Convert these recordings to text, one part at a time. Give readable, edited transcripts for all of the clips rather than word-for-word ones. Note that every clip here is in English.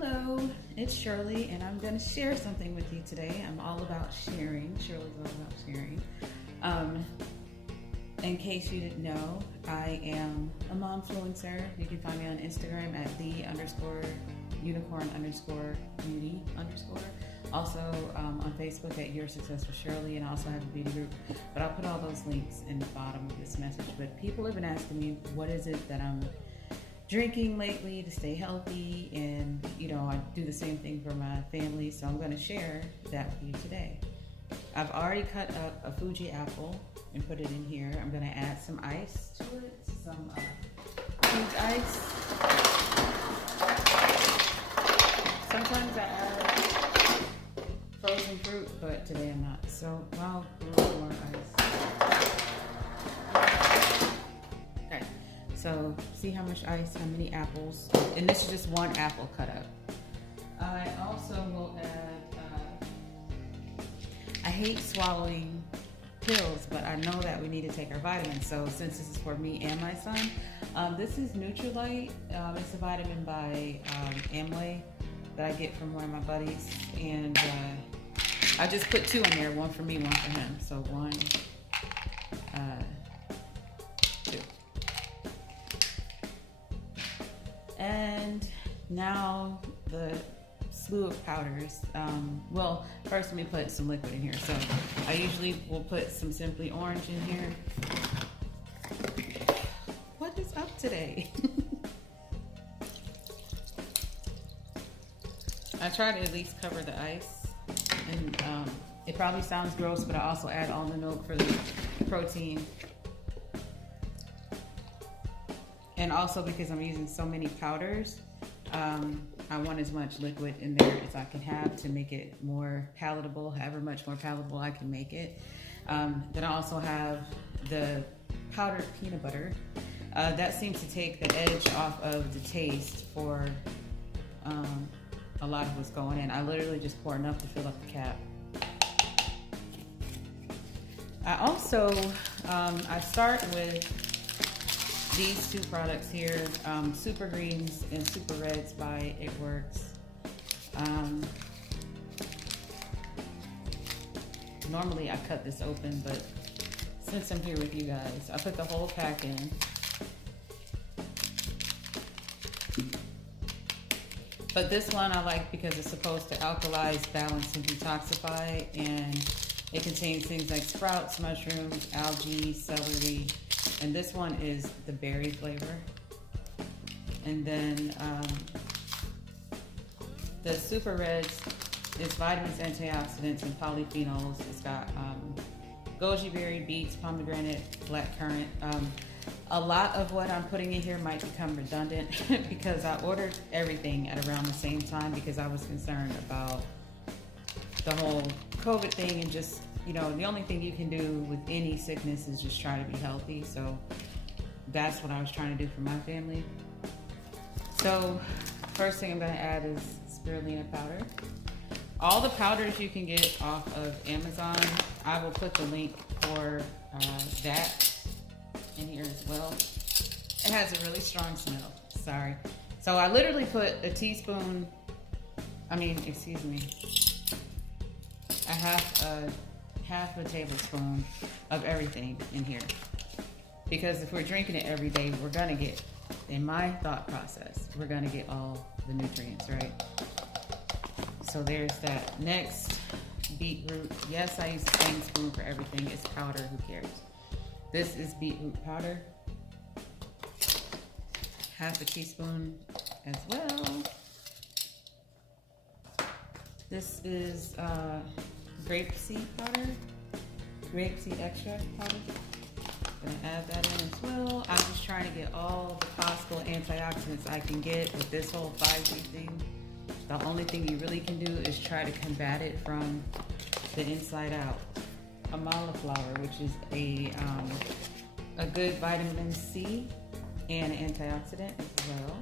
Hello, it's Shirley, and I'm going to share something with you today. I'm all about sharing. Shirley's all about sharing. Um, in case you didn't know, I am a momfluencer. You can find me on Instagram at the_unicorn_beauty_. Also on Facebook at Your Successful Shirley, and I also have a beauty group. But I'll put all those links in the bottom of this message. But people have been asking me, what is it that I'm drinking lately to stay healthy? And I do the same thing for my family, so I'm going to share that with you today. I've already cut up a Fuji apple and put it in here. I'm going to add some ice to it, some huge ice. Sometimes I add frozen fruit, but today I'm not. So I'll do a little more ice. Okay, so see how much ice, how many apples, and this is just one apple cut up. I also will add, I hate swallowing pills, but I know that we need to take our vitamins. So since this is for me and my son, this is Nutrilite. It's a vitamin by Amway that I get from one of my buddies, and I just put two in there, one for me, one for him. So one, two. And now the slew of powders. Well, first let me put some liquid in here. So I usually will put some Simply Orange in here. What is up today? I try to at least cover the ice, and it probably sounds gross, but I also add almond milk for the protein. And also because I'm using so many powders, I want as much liquid in there as I can have to make it more palatable, however much more palatable I can make it. Then I also have the powdered peanut butter. That seems to take the edge off of the taste for a lot of what's going in. I literally just pour enough to fill up the cap. I also, I start with these two products here, Super Greens and Super Reds by It Works. Normally I cut this open, but since I'm here with you guys, I put the whole pack in. But this one I like because it's supposed to alkalize, balance, and detoxify, and it contains things like sprouts, mushrooms, algae, celery, and this one is the berry flavor. And then the Super Reds is vitamins, antioxidants, and polyphenols. It's got goji berry, beets, pomegranate, blackcurrant. A lot of what I'm putting in here might become redundant because I ordered everything at around the same time because I was concerned about the whole COVID thing, and just, the only thing you can do with any sickness is just try to be healthy. So that's what I was trying to do for my family. So first thing I'm going to add is spirulina powder. All the powders you can get off of Amazon, I will put the link for that in here as well. It has a really strong smell. Sorry. So I literally put a teaspoon, a half a tablespoon of everything in here. Because if we're drinking it every day, we're gonna get, in my thought process, we're gonna get all the nutrients, right? So there's that. Next, beetroot. Yes, I use the same spoon for everything. It's powder, who cares? This is beetroot powder. Half a teaspoon as well. This is grapeseed powder, grapeseed extract powder. Gonna add that in as well. I'm just trying to get all the possible antioxidants I can get with this whole 5G thing. The only thing you really can do is try to combat it from the inside out. Amala flower, which is a good vitamin C and antioxidant as well.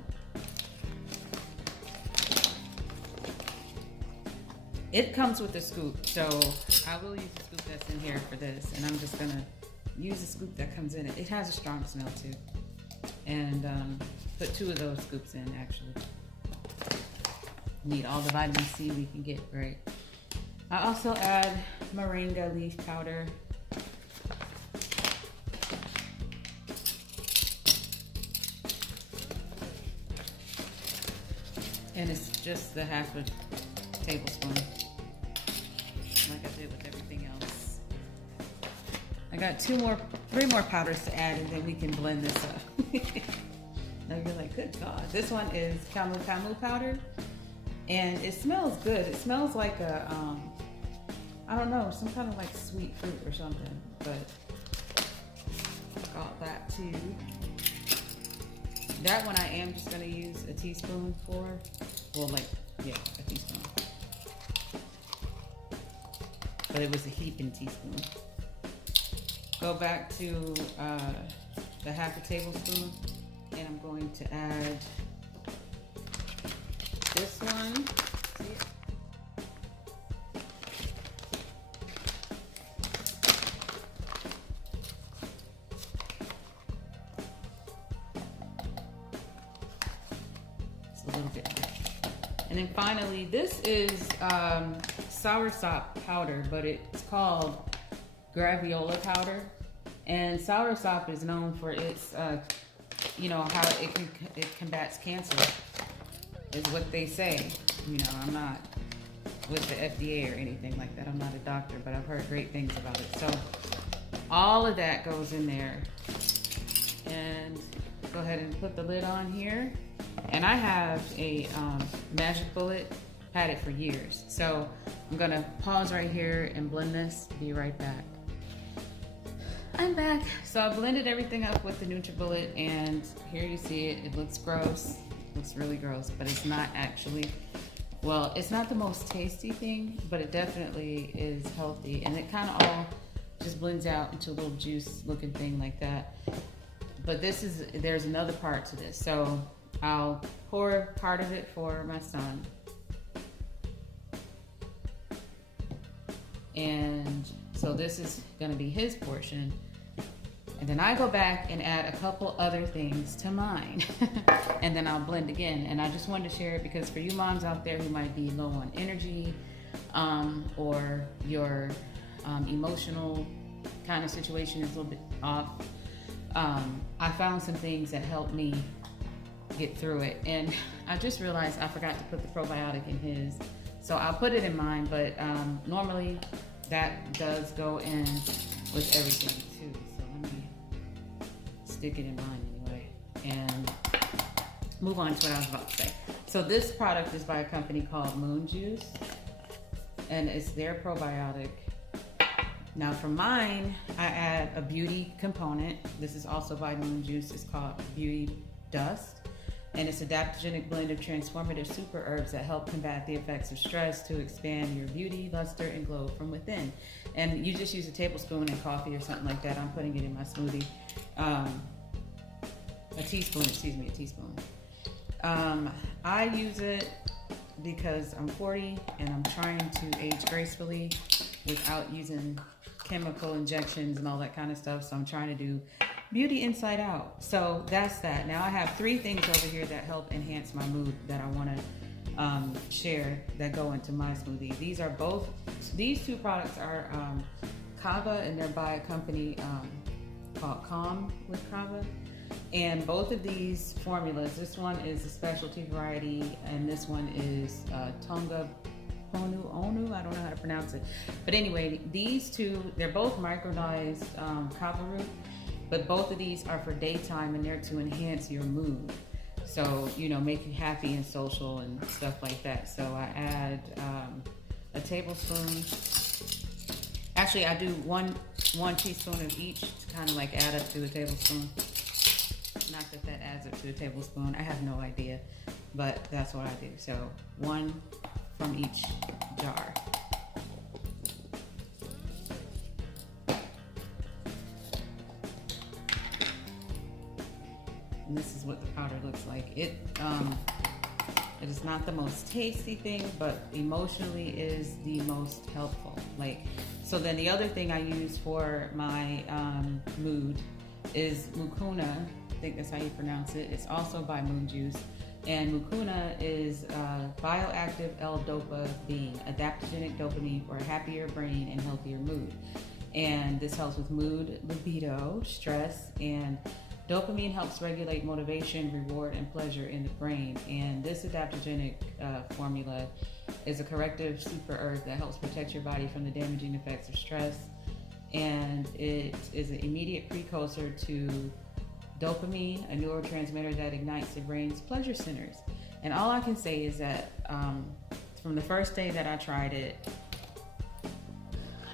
It comes with a scoop, so I will use the scoop that's in here for this, and I'm just gonna use the scoop that comes in it. It has a strong smell too, and put 2 of those scoops in actually. need all the vitamin C we can get, right? I also add moringa leaf powder. And it's just the half a tablespoon, like I did with everything else. I got 3 more powders to add, and then we can blend this up. Now you're like, good God. This one is camu powder, and it smells good. It smells like a, I don't know, some kind of like sweet fruit or something, but got that too. That one I am just gonna use a teaspoon for, well, like, yeah, a teaspoon. But it was a heaping teaspoon. Go back to the half a tablespoon, and I'm going to add this one. See it? A little bit. And then finally, this is soursop powder, but it's called graviola powder. And soursop is known for its, you know, how it combats cancer, is what they say. You know, I'm not with the FDA or anything like that. I'm not a doctor, but I've heard great things about it. So all of that goes in there. And go ahead and put the lid on here. And I have a magic bullet, had it for years. So I'm gonna pause right here and blend this, be right back. I'm back. So I blended everything up with the NutriBullet, and here you see it. It looks gross, looks really gross, but it's not actually, well, it's not the most tasty thing, but it definitely is healthy. And it kind of all just blends out into a little juice looking thing like that. But there's another part to this. So I'll pour part of it for my son. And so this is gonna be his portion. And then I go back and add a couple other things to mine. And then I'll blend again. And I just wanted to share it because for you moms out there who might be low on energy, or your emotional kind of situation is a little bit off, I found some things that helped me get through it. And I just realized I forgot to put the probiotic in his, so I'll put it in mine, but normally that does go in with everything too. So let me stick it in mine anyway and move on to what I was about to say. So this product is by a company called Moon Juice, and it's their probiotic. Now for mine, I add a beauty component. This is also by Moon Juice. It's called Beauty Dust. And it's an adaptogenic blend of transformative super herbs that help combat the effects of stress to expand your beauty, luster, and glow from within. And you just use a tablespoon in coffee or something like that. I'm putting it in my smoothie. A teaspoon. I use it because I'm 40 and I'm trying to age gracefully without using chemical injections and all that kind of stuff. So I'm trying to do beauty inside out. So that's that. Now I have 3 things over here that help enhance my mood that I want to share that go into my smoothie. These 2 products are Kava, and they're by a company called Calm with Kava. And both of these formulas, this one is a specialty variety, and this one is Tonga Onu, I don't know how to pronounce it. But anyway, these 2, they're both micronized kava root, but both of these are for daytime, and they're to enhance your mood. So, you know, make you happy and social and stuff like that. So I add a tablespoon. Actually, I do one teaspoon of each to kind of like add up to a tablespoon. Not that adds up to a tablespoon. I have no idea, but that's what I do. So 1 from each jar. And this is what the powder looks like. It is not the most tasty thing, but emotionally is the most helpful. So then the other thing I use for my mood is Mucuna. I think that's how you pronounce it. It's also by Moon Juice. And mucuna is bioactive L-dopa being adaptogenic dopamine for a happier brain and healthier mood. And this helps with mood, libido, stress, and dopamine helps regulate motivation, reward, and pleasure in the brain. And this adaptogenic formula is a corrective super herb that helps protect your body from the damaging effects of stress. And it is an immediate precursor to dopamine, a neurotransmitter that ignites the brain's pleasure centers. And all I can say is that from the first day that I tried it,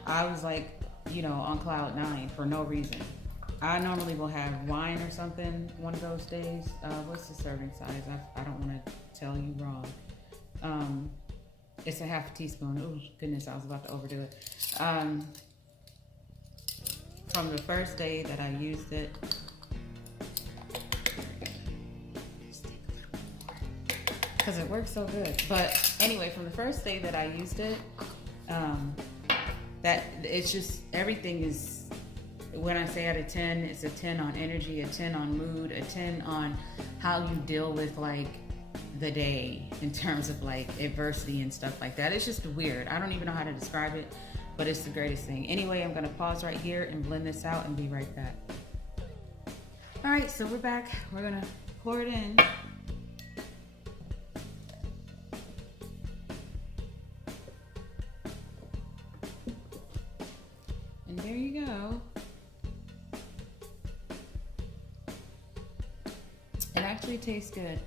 I was like, on cloud 9 for no reason. I normally will have wine or something one of those days. What's the serving size? I don't want to tell you wrong. It's a half a teaspoon. Oh goodness, I was about to overdo it. From the first day that I used it, because it works so good. But anyway, from the first day that I used it, that it's just, everything is, when I say out of 10, it's a 10 on energy, a 10 on mood, a 10 on how you deal with like the day in terms of like adversity and stuff like that. It's just weird. I don't even know how to describe it, but it's the greatest thing. Anyway, I'm gonna pause right here and blend this out and be right back. All right, so we're back. We're gonna pour it in. And there you go. It actually tastes good.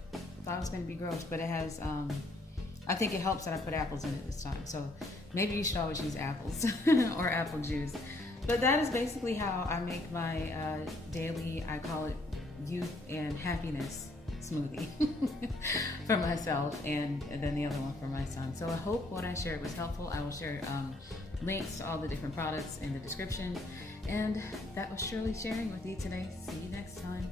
Thought it was going to be gross, but it has, I think it helps that I put apples in it this time. So maybe you should always use apples or apple juice. But that is basically how I make my daily, I call it youth and happiness smoothie for myself, and then the other one for my son. So I hope what I shared was helpful. I will share links to all the different products in the description. And that was Shirley sharing with you today. See you next time.